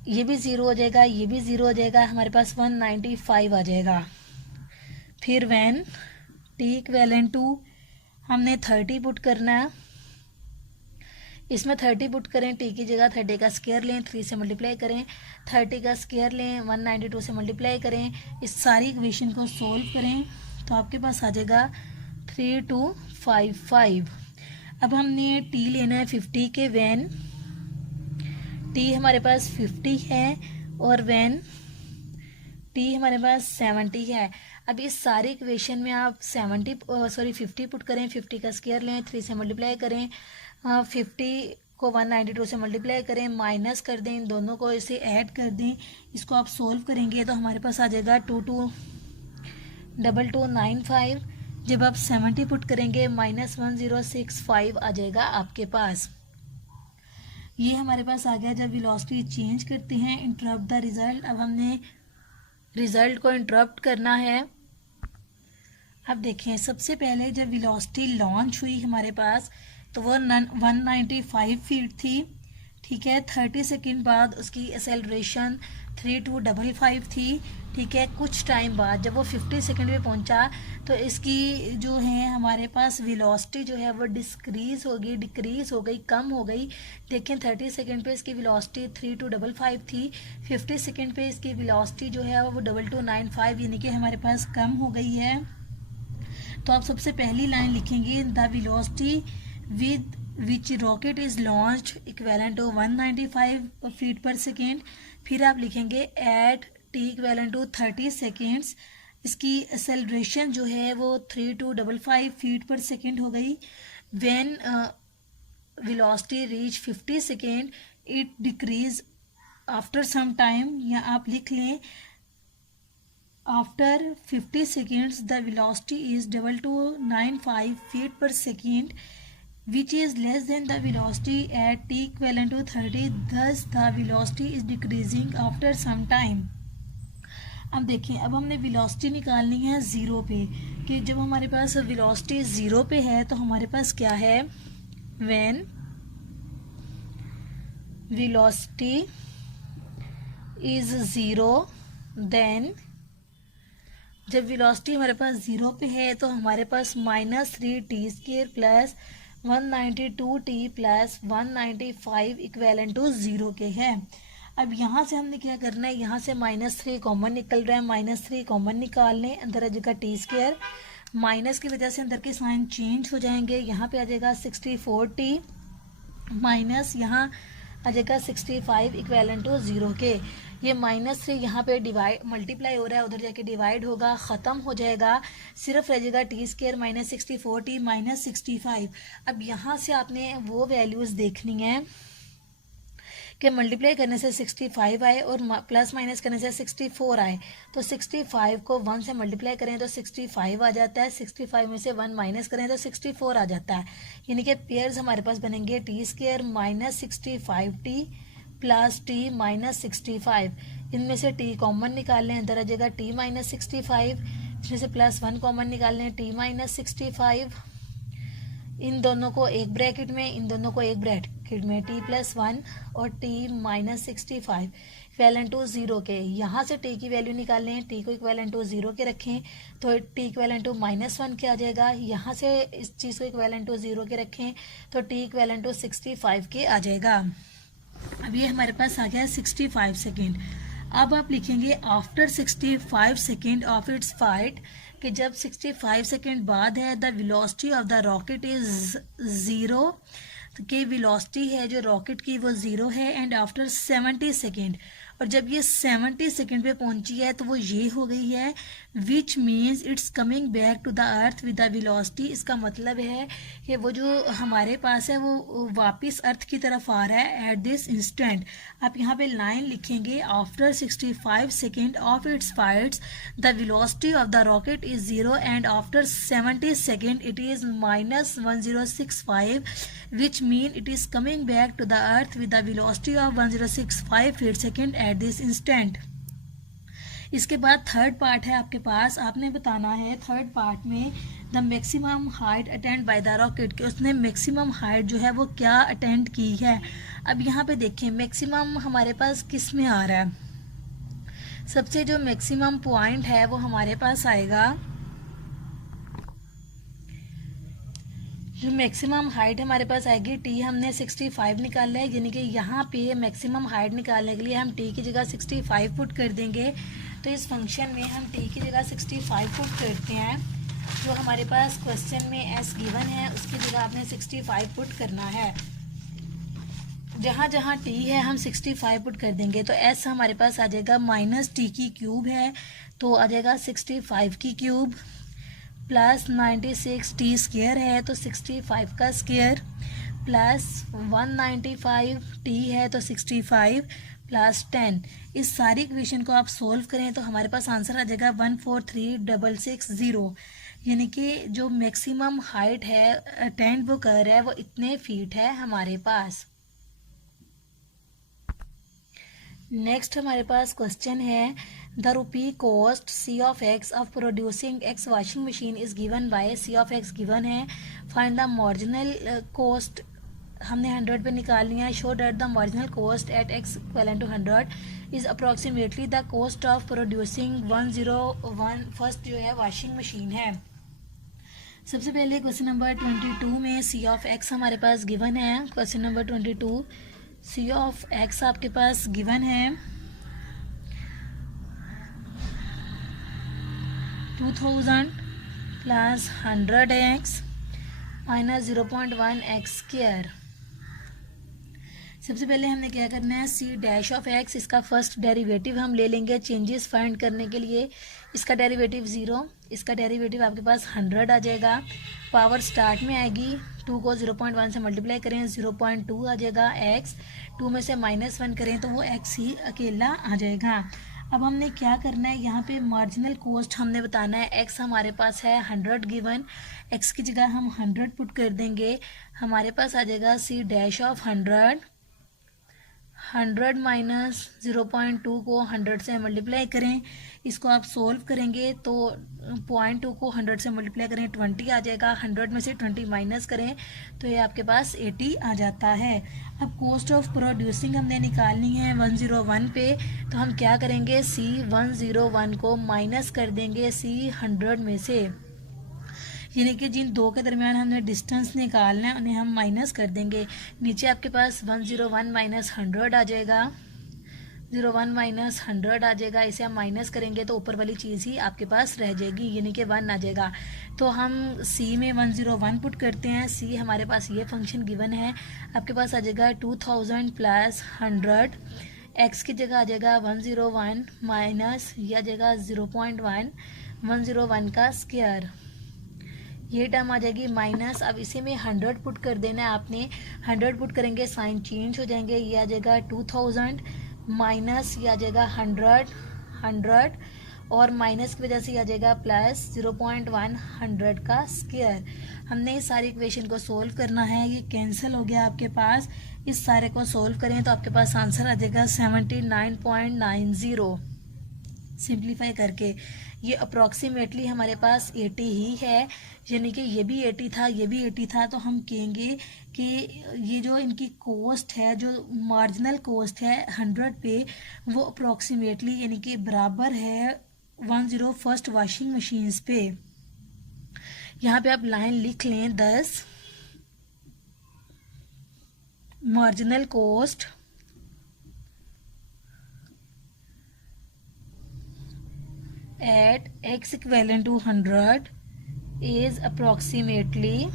ये भी 0 हो जाएगा, ये भी 0 हो जाएगा, हमारे पास 195 आ जाएगा। फिर व्हेन t इक्वेलेंट टू हमने 30 पुट करना है, इसमें 30 पुट करें, t की जगह 30 का स्क्वायर लें, 3 से मल्टीप्लाई करें, 30 का स्क्वायर लें, 192 से मल्टीप्लाई करें, इस सारी इक्वेशन को सोल्व करें तो आपके पास आ जाएगा 3255। अब हमने t लेना है 50 के व्हेन t हमारे पास 50 है और व्हेन टी हमारे पास 70 है। अब इस सारे इक्वेशन में आप 50 पुट करें, 50 का स्क्वायर लें, 3 से मल्टीप्लाई करें, 50 को 192 से मल्टीप्लाई करें, माइनस कर दें, इन दोनों को इसे ऐड कर दें, इसको आप सोल्व करेंगे तो हमारे पास आ जाएगा 222295। जब आप 70 पुट करेंगे -1065 आ जाएगा आपके पास। ये हमारे पास आ गया। जब वेलोसिटी चेंज करते हैं, इंटरप्ट द रिजल्ट। अब हमने रिजल्ट को इंटरप्ट करना है। अब देखें, सबसे पहले जब वेलोसिटी लॉन्च हुई हमारे पास तो वो 195 फीट थी, ठीक है। 30 सेकेंड बाद उसकी एक्सेलरेशन 3255 थी, ठीक है। कुछ टाइम बाद जब वो 50 सेकेंड पे पहुंचा तो इसकी जो है हमारे पास वेलोसिटी जो है वो डिक्रीज हो गई, कम हो गई। देखें 30 सेकेंड पे इसकी वेलोसिटी 3255 थी, 50 सेकेंड पे इसकी वेलोसिटी जो है वो 2295 यानी कि हमारे पास कम हो गई है। तो आप सबसे पहली लाइन लिखेंगे, the velocity with which rocket is launched equivalent to 195 feet per second. फिर आप लिखेंगे at t equivalent to 30 seconds, इसकी एक्सेलरेशन जो है वो 3255 फीट पर सेकेंड हो गई। When velocity reach 50 second it decrease after some time, या आप लिख लें after 50 seconds the velocity is 2295 feet per second which is less than the velocity at t equivalent to 30, thus the velocity is decreasing after some time। अब देखिए, अब हमने वेलोसिटी निकालनी है ज़ीरो पे, कि जब हमारे पास वेलोसिटी ज़ीरो पे है तो हमारे पास क्या है, when velocity is zero then, जब वेलोसिटी हमारे पास ज़ीरो पे है तो हमारे पास -3t² plus 192t plus 195 equivalent to zero के है। अब यहाँ से हमने क्या करना है, यहाँ से -3 कॉमन निकल रहा है, -3 कॉमन निकाल लें, अंदर आ जाएगा t², माइनस की वजह से अंदर के साइन चेंज हो जाएंगे। यहाँ पे आ जाएगा 64t माइनस यहाँ आ जाएगा 65 इक्वेलेंट टू ज़ीरो के। ये -3 यहाँ पे मल्टीप्लाई हो रहा है, उधर जाके डिवाइड होगा, ख़त्म हो जाएगा, सिर्फ रह जाएगा t² माइनस 64t माइनस 65। अब यहाँ से आपने वो वैल्यूज़ देखनी है कि मल्टीप्लाई करने से 65 आए और प्लस माइनस करने से 64 आए। तो 65 को 1 से मल्टीप्लाई करें तो 65 आ जाता है, 65 में से 1 माइनस करें तो 64 आ जाता है। यानी कि पेयर्स हमारे पास बनेंगे t² minus 65t plus t minus 65। इनमें से t कॉमन निकाल लें, अंदर आ जाएगा t माइनस 65, इसमें से +1 कॉमन निकाल लें, t माइनस 65। इन दोनों को एक ब्रैकेट में, इन दोनों को एक ब्रैकेट में, t+1 और t minus 65 equivalent to zero के। यहाँ से t की वैल्यू निकाल लें, t को इक्वेलेंट टू ज़ीरो के रखें तो t इक्वेलेंट टू -1 के आ जाएगा। यहाँ से इस चीज़ को इक्वेलेंट टू ज़ीरो के रखें तो t इक्वेलेंट टू 65 के आ जाएगा। अब ये हमारे पास आ गया 65 सेकेंड। अब आप लिखेंगे after 65 second of its flight, कि जब 65 सेकेंड बाद है the velocity of the rocket is zero, कि वेलोसिटी है जो रॉकेट की वो ज़ीरो है, एंड आफ्टर 70 सेकेंड, और जब ये 70 सेकेंड पे पहुंची है तो वो ये हो गई है, which means it's coming back to the earth with the velocity. इसका मतलब है कि वो जो हमारे पास है वो वापस अर्थ की तरफ आ रहा है एट दिस इंस्टेंट। आप यहाँ पे लाइन लिखेंगे after 65 second of its flights the velocity of the rocket is zero and after 70 second it is -1065 which mean it is coming back to the earth with the velocity of 1065 feet second at this instant। इसके बाद थर्ड पार्ट है आपके पास, आपने बताना है थर्ड पार्ट में the maximum height attend by the rocket, कि उसने मैक्सिमम हाइट जो है वो क्या अटेंड की है। अब यहाँ पे देखें मैक्सिमम हमारे पास किस में आ रहा है, सबसे जो मैक्सिमम पॉइंट है वो हमारे पास आएगा, जो मैक्सिमम हाइट हमारे पास आएगी, टी हमने 65 निकाला है, यानी कि यहाँ पे मैक्सिमम हाइट निकालने के लिए हम टी की जगह 65 पुट कर देंगे। तो इस फंक्शन में हम टी की जगह 65 पुट करते हैं, जो हमारे पास क्वेश्चन में एस गिवन है उसकी जगह आपने 65 पुट करना है। जहाँ जहाँ टी है हम 65 पुट कर देंगे, तो एस हमारे पास आ जाएगा माइनस टी की क्यूब है तो आ जाएगा 65 की क्यूब, प्लस 96 टी स्क्वायर है तो 65 का स्क्वायर, प्लस 195 टी है तो 65 प्लस 10। इस सारी इक्वेशन को आप सोल्व करें तो हमारे पास आंसर आ जाएगा 143660, यानी कि जो मैक्सिमम हाइट है टेंट वो कर रहा है वो इतने फीट है हमारे पास। नेक्स्ट हमारे पास क्वेश्चन है the rupee cost C of x of producing x washing machine is given by, C of x given है, फाइंड द मार्जिनल कॉस्ट हमने 100 पे निकालनी है, show that the marginal cost at x equal to 100 is approximately the cost of producing 101 first जो है वॉशिंग मशीन है। सबसे पहले क्वेश्चन नंबर 22 में सी ऑफ एक्स हमारे पास गिवन है। Question number 22 C of x आपके पास गिवन है 2000 plus 100x minus 0.1 x square. सबसे पहले हमने क्या करना है, सी डैश ऑफ एक्स, इसका फर्स्ट डेरिवेटिव हम ले लेंगे चेंजेस फाइंड करने के लिए। इसका डेरिवेटिव 0, इसका डेरिवेटिव आपके पास 100 आ जाएगा, पावर स्टार्ट में आएगी, 2 को 0.1 से मल्टीप्लाई करें 0.2 आ जाएगा एक्स, 2 में से -1 करें तो वो एक्स ही अकेला आ जाएगा। अब हमने क्या करना है, यहाँ पे मार्जिनल कॉस्ट हमने बताना है। एक्स हमारे पास है 100 गिवन, एक्स की जगह हम 100 पुट कर देंगे, हमारे पास आ जाएगा सी डैश ऑफ 100 माइनस 0.2 को 100 से मल्टीप्लाई करें, इसको आप सोल्व करेंगे तो 0.2 को 100 से मल्टीप्लाई करें 20 आ जाएगा, 100 में से 20 माइनस करें तो ये आपके पास 80 आ जाता है। अब कॉस्ट ऑफ प्रोड्यूसिंग हमने निकालनी है 101 पे, तो हम क्या करेंगे, सी 101 को माइनस कर देंगे सी 100 में से, यानी कि जिन दो के दरमियान हमने डिस्टेंस निकालना है उन्हें हम माइनस कर देंगे। नीचे आपके पास 101 माइनस 100 आ जाएगा, 01 माइनस 100 आ जाएगा, इसे हम माइनस करेंगे तो ऊपर वाली चीज़ ही आपके पास रह जाएगी, यानी कि 1 आ जाएगा। तो हम सी में 101 पुट करते हैं, सी हमारे पास ये फंक्शन गिवन है, आपके पास आ जाएगा 2000 प्लस 100, एक्स की जगह आ जाएगा 101 माइनस ये आ जाएगा 0.1, 101 का स्क्वायर, ये टर्म आ जाएगी माइनस। अब इसी में 100 पुट कर देना है आपने, 100 पुट करेंगे साइन चेंज हो जाएंगे, ये आ जाएगा 2000 माइनस ये आ जाएगा 100 और माइनस की वजह से ये आ जाएगा प्लस 0.1 100 का स्क्वायर। हमने इस सारी इक्वेशन को सोल्व करना है, ये कैंसिल हो गया आपके पास, इस सारे को सोल्व करें तो आपके पास आंसर आ जाएगा 79.90 सिंप्लीफाई करके। ये अप्रॉक्सीमेटली हमारे पास 80 ही है, यानी कि ये भी 80 था ये भी 80 था, तो हम कहेंगे कि ये जो इनकी कॉस्ट है, जो मार्जिनल कॉस्ट है 100 पे, वो अप्रॉक्सीमेटली यानी कि बराबर है 10 फर्स्ट वॉशिंग मशीन्स पे। यहाँ पे आप लाइन लिख लें 10 marginal cost at x equivalent to 100 is approximately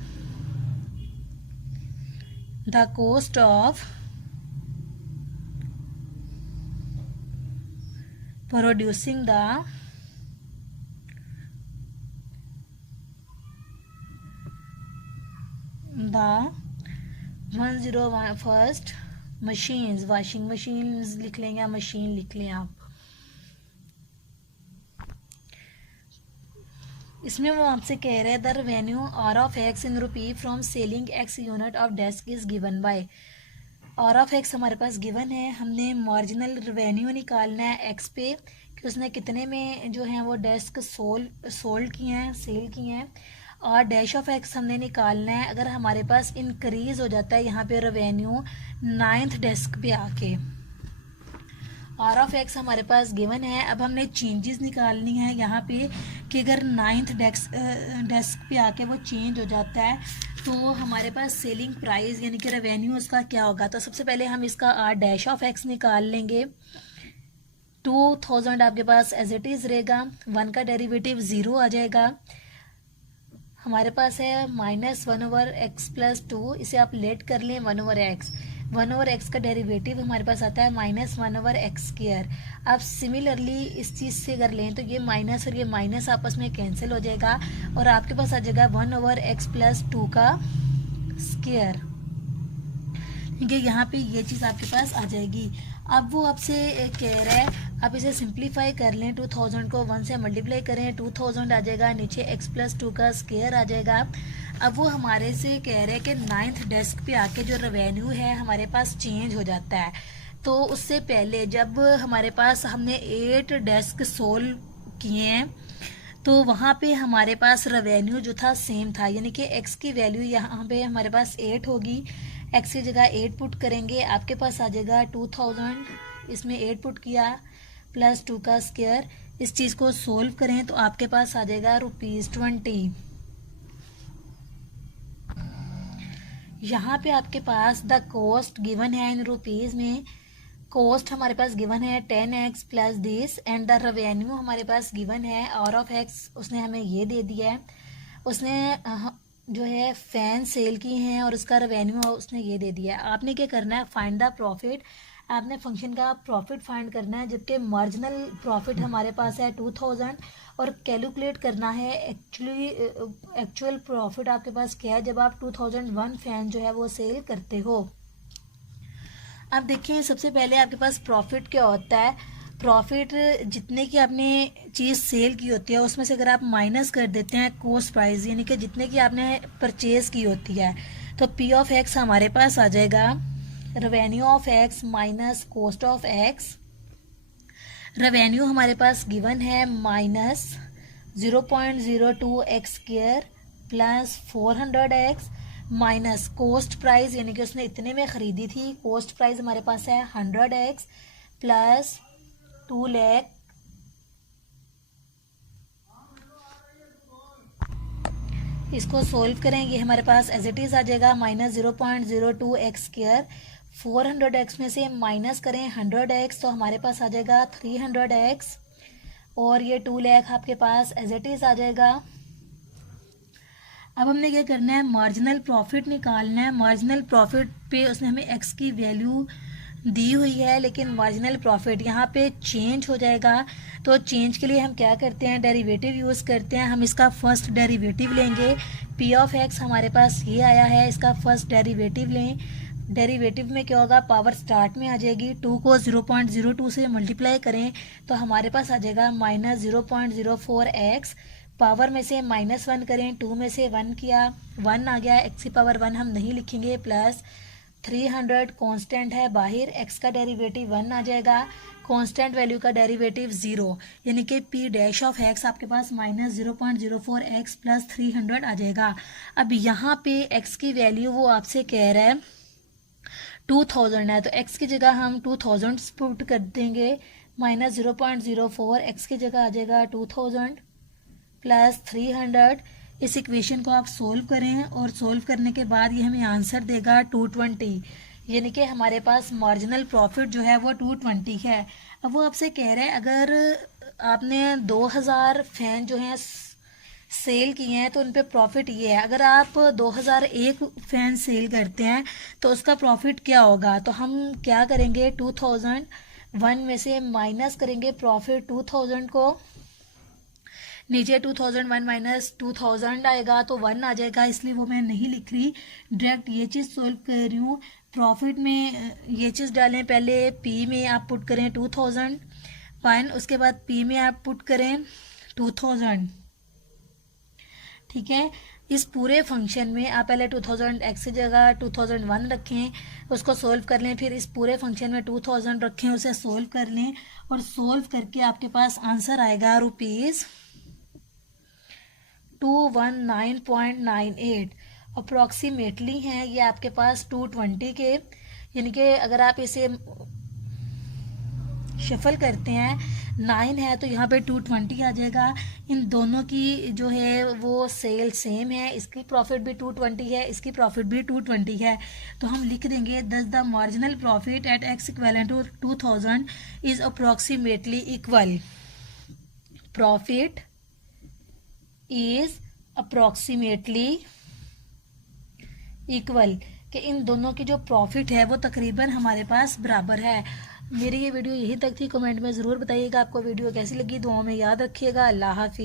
the cost of producing the first machines, washing machines लिख लेंगे, मशीन लिख लें आप। इसमें वो आपसे कह रहे हैं the revenue R of x in rupee from selling x unit of desk is given by, R of x हमारे पास गिवन है, हमने मार्जिनल रेवेन्यू निकालना है एक्स पे कि उसने कितने में जो है वो डेस्क सोल्ड किए हैं, सेल किए हैं, और डैश ऑफ एक्स हमने निकालना है अगर हमारे पास इंक्रीज हो जाता है यहाँ पे रेवेन्यू 9th डेस्क पे आके। आर ऑफ एक्स हमारे पास गिवन है, अब हमने चेंजेस निकालनी है यहाँ पे कि अगर 9th डेस्क पे आके वो चेंज हो जाता है तो हमारे पास सेलिंग प्राइस यानी कि रेवेन्यू उसका क्या होगा। तो सबसे पहले हम इसका आर डैश ऑफ एक्स निकाल लेंगे, 2000 आपके पास एज इट इज़ रहेगा, 1 का डेरिवेटिव 0 आ जाएगा, हमारे पास है -1/x + 2, इसे आप लेट कर लें 1/x, 1/x का डेरिवेटिव हमारे पास आता है -1/x²। अब सिमिलरली इस चीज़ से अगर लें तो ये माइनस और ये माइनस आपस में कैंसिल हो जाएगा और आपके पास आ जाएगा 1/x+2 का स्क्वायर। ठीक है, यहाँ पे ये चीज़ आपके पास आ जाएगी। अब वो आपसे कह रहा है आप इसे सिंप्लीफाई कर लें, 2000 को 1 से मल्टीप्लाई करें, 2000 आ जाएगा, नीचे x+2 का स्क्वायर आ जाएगा। अब वो हमारे से कह रहे हैं कि 9th डेस्क पे आके जो रेवेन्यू है हमारे पास चेंज हो जाता है। तो उससे पहले जब हमारे पास हमने 8 डेस्क सोल्व किए हैं तो वहाँ पे हमारे पास रेवेन्यू जो था सेम था, यानी कि x की वैल्यू यहाँ पे हमारे पास 8 होगी। x की जगह 8 पुट करेंगे, आपके पास आ जाएगा 2000, इसमें 8 पुट किया प्लस 2 का स्क्वायर। इस चीज़ को सोल्व करें तो आपके पास आ जाएगा ₹20। यहाँ पे आपके पास द कॉस्ट गिवन है इन रुपीज़ में। कॉस्ट हमारे पास गिवन है 10x plus this and the revenue हमारे पास गिवन है R(x), उसने हमें ये दे दिया है। उसने जो है फैन सेल की हैं और उसका रेवेन्यू उसने ये दे दिया है। आपने क्या करना है, फाइंड द प्रॉफिट। आपने फंक्शन का प्रॉफिट फाइंड करना है, जबकि मार्जिनल प्रॉफिट हमारे पास है 2000 और कैलकुलेट करना है एक्चुअल प्रॉफिट आपके पास क्या है जब आप 2001 फैन जो है वो सेल करते हो। अब देखिए, सबसे पहले आपके पास प्रॉफिट क्या होता है। प्रॉफिट जितने की आपने चीज़ सेल की होती है उसमें से अगर आप माइनस कर देते हैं कॉस्ट प्राइस, यानी कि जितने की आपने परचेज की होती है, तो P(x) हमारे पास आ जाएगा revenue of x minus cost of x। Revenue हमारे पास गिवन है -0.02x² plus 400x minus cost price, यानी कि उसने इतने में ख़रीदी थी, कॉस्ट प्राइस हमारे पास है 100x प्लस 2 लाख। इसको सोल्व करेंगे हमारे पास एज इट इज़ आ जाएगा -0.02x²। 400x में से माइनस करें 100x तो हमारे पास आ जाएगा 300x और ये 2 लाख आपके पास एज इट इज़ आ जाएगा। अब हमने क्या करना है, मार्जिनल प्रॉफिट निकालना है। मार्जिनल प्रॉफिट पे उसने हमें x की वैल्यू दी हुई है, लेकिन मार्जिनल प्रॉफिट यहाँ पे चेंज हो जाएगा। तो चेंज के लिए हम क्या करते हैं, डेरिवेटिव यूज़ करते हैं। हम इसका फर्स्ट डेरिवेटिव लेंगे। P(x) हमारे पास ये आया है, इसका फर्स्ट डेरिवेटिव लें। डेरिवेटिव में क्या होगा, पावर स्टार्ट में आ जाएगी, 2 को 0.02 से मल्टीप्लाई करें तो हमारे पास आ जाएगा -0.04x। पावर में से -1 करें, 2 में से 1 किया, 1 आ गया, x की पावर 1 हम नहीं लिखेंगे, प्लस 300 कांस्टेंट है बाहर, x का डेरिवेटिव 1 आ जाएगा, कांस्टेंट वैल्यू का डेरिवेटिव 0, यानी कि P(x) आपके पास -0.04x प्लस 300 आ जाएगा। अब यहाँ पे x की वैल्यू वो आपसे कह रहा है 2000 है, तो x की जगह हम 2000 पुट कर देंगे, -0.04 x की जगह आ जाएगा 2000 प्लस 300। इस इक्वेशन को आप सोल्व करें और सोल्व करने के बाद ये हमें आंसर देगा 220, यानी कि हमारे पास मार्जिनल प्रॉफिट जो है वो 220 है। अब वो आपसे कह रहे हैं अगर आपने 2000 फैन जो हैं सेल किए हैं तो उन पे प्रॉफिट ये है, अगर आप 2001 फैन सेल करते हैं तो उसका प्रॉफिट क्या होगा। तो हम क्या करेंगे, 2001 में से माइनस करेंगे प्रॉफिट 2000 को, नीचे 2001 माइनस 2000 आएगा तो 1 आ जाएगा, इसलिए वो मैं नहीं लिख रही, डायरेक्ट ये चीज़ सोल्व कर रही हूँ। प्रॉफिट में ये चीज़ डालें, पहले P में आप पुट करें 2000 1, उसके बाद P में आप पुट करें 2000। ठीक है, इस पूरे फंक्शन में आप पहले 2000 x की जगह 2001 रखें, उसको सोल्व कर लें, फिर इस पूरे फंक्शन में 2000 रखें, उसे सोल्व कर लें और सोल्व करके आपके पास आंसर आएगा ₹219.98 अप्रॉक्सीमेटली हैं ये आपके पास 220 के, यानी कि अगर आप इसे शफल करते हैं 9 है तो यहाँ पे 220 आ जाएगा। इन दोनों की जो है वो सेल सेम है, इसकी प्रॉफिट भी 220 है, इसकी प्रॉफिट भी 220 है, तो हम लिख देंगे thus the marginal profit at x equal to 2000 is approximately equal. Profit is approximately equal, कि इन दोनों की जो प्रॉफिट है वो तकरीबन हमारे पास बराबर है। मेरी ये वीडियो यही तक थी। कमेंट में ज़रूर बताइएगा आपको वीडियो कैसी लगी। दुआओं में याद रखिएगा। अल्लाह हाफिज़।